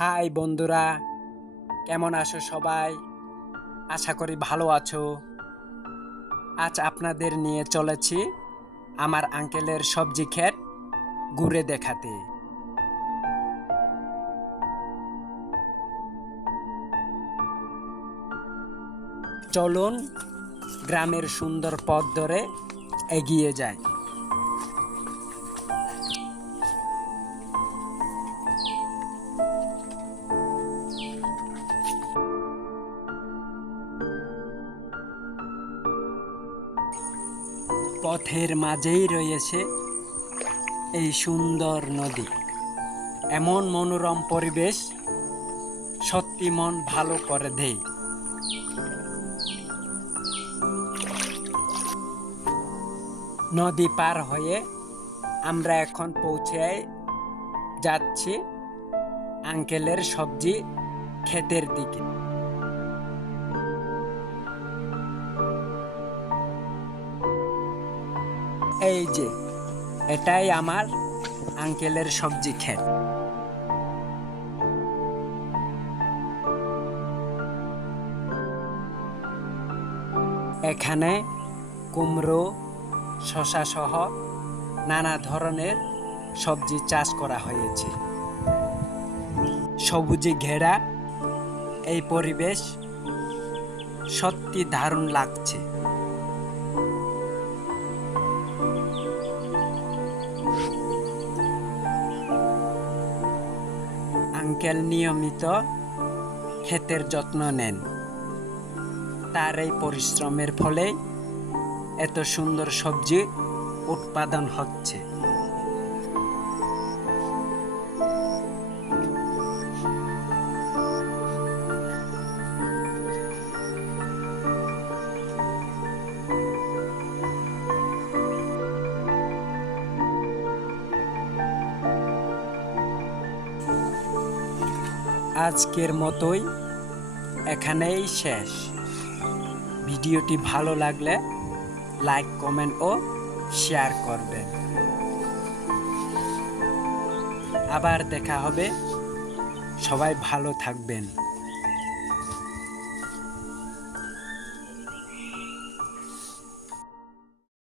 High বন্ধুরা, কেমন আছো সবাই? আশা করি ভালো আছো। আজ আপনাদের নিয়ে চলেছি আমার আঙ্কেলের সবজি ক্ষেত ঘুরে দেখাতে। চলুন গ্রামের সুন্দর পথ ধরে এগিয়ে যাই। পথের মাঝেই রয়েছে এই সুন্দর নদী। এমন মনোরম পরিবেশ সত্যি মন ভালো করে দেয়। নদী পার হয়ে আমরা এখন পৌঁছে যাচ্ছি আঙ্কেলের সবজি ক্ষেতের দিকে। এই যে এটাই আমার আঙ্কেলের সবজি ক্ষেত। এখানে কুমড়ো, শসা সহ নানা ধরনের সবজি চাষ করা হয়েছে। সবুজে ঘেরা এই পরিবেশ সত্যি দারুণ লাগছে। আঙ্কেল নিয়মিত ক্ষেতের যত্ন নেন। তার এই পরিশ্রমের ফলে এত সুন্দর সবজি উৎপাদন হচ্ছে। আজকের মতোই এখানেই শেষ। ভিডিওটি ভালো লাগলে লাইক, কমেন্ট ও শেয়ার করবেন। আবার দেখা হবে। সবাই ভালো থাকবেন।